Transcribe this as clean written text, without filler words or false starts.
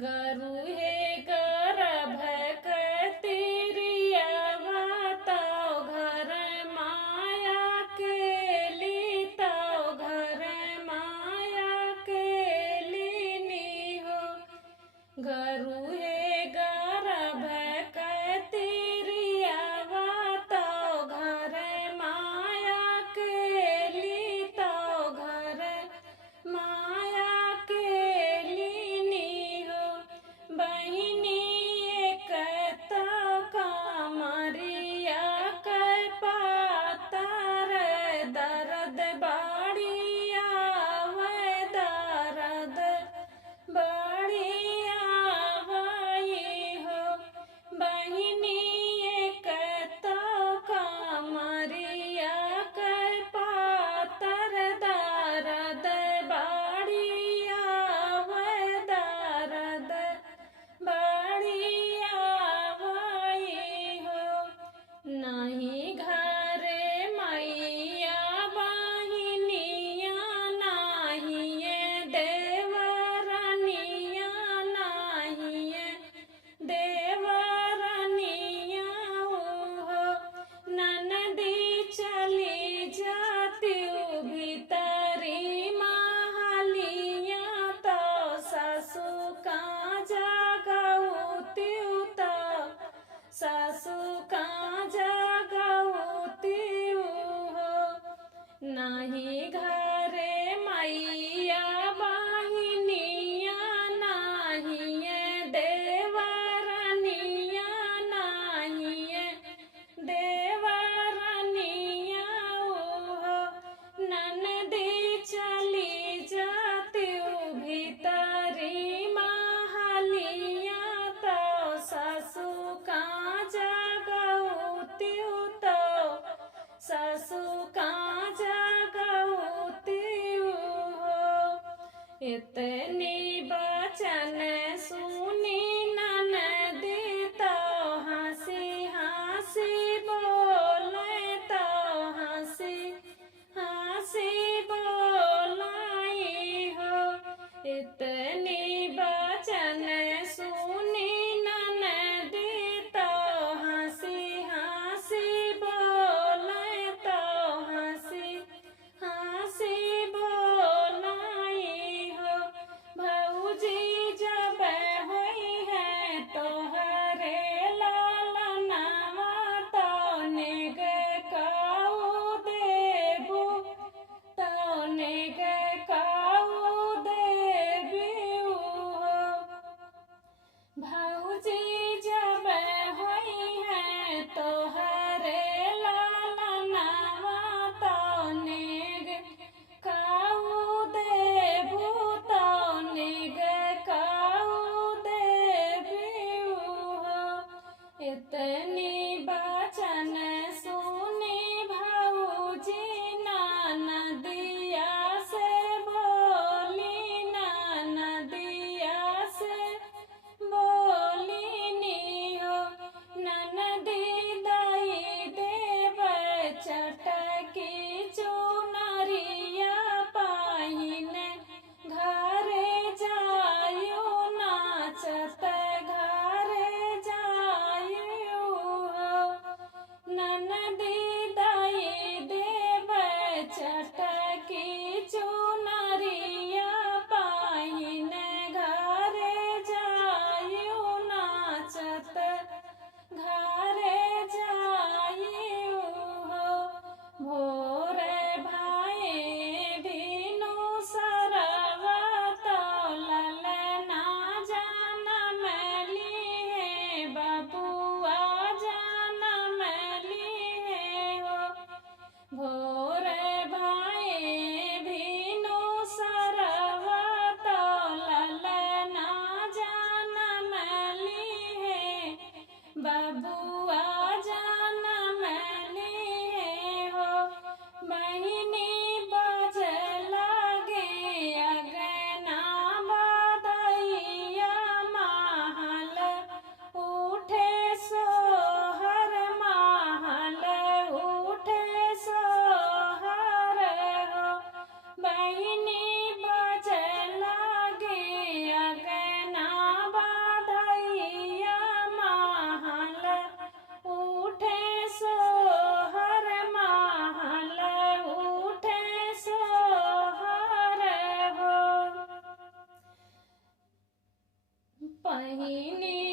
गरु हे गर्भ कतिरिया बताओ घर माया के लीताओ घर माया के लीनी हो। गरु हे गर्भ कतिरिया बताओ घर माया के लीताओ घर माया के लीनी हो। बहिनी एक कामरिया के पातर दर्द बाड़िया वे दर्द बाड़िया वही हो। बहिनी एक कामरिया के पातर दर्द बाड़िया वे दर्द बाड़िया वही हो। नहीं घरे मैया बहिनिया नहीं ये देवरनिया नहीं ये देवरनिया हो। ननदी चली जाती भीतरी महलिया तो सासू का जगौती तो सासू का जगौती हो। नहीं घरे मैया बहिनिया नहीं ये देवरनिया नहीं ये देवरनिया हो। ननदी चली जाती भीतरी महलिया तो सासू का जगौती तो सासू का जगौती हो। इतनी बचन सुनी ननदी तो हंसी हंसी बोले तो हंसी हंसी बोलाई हो। इतनी बचन सुनी ननदी तो हंसी हंसी बोले तो हंसी हंसी बोलाई हो। पहिनी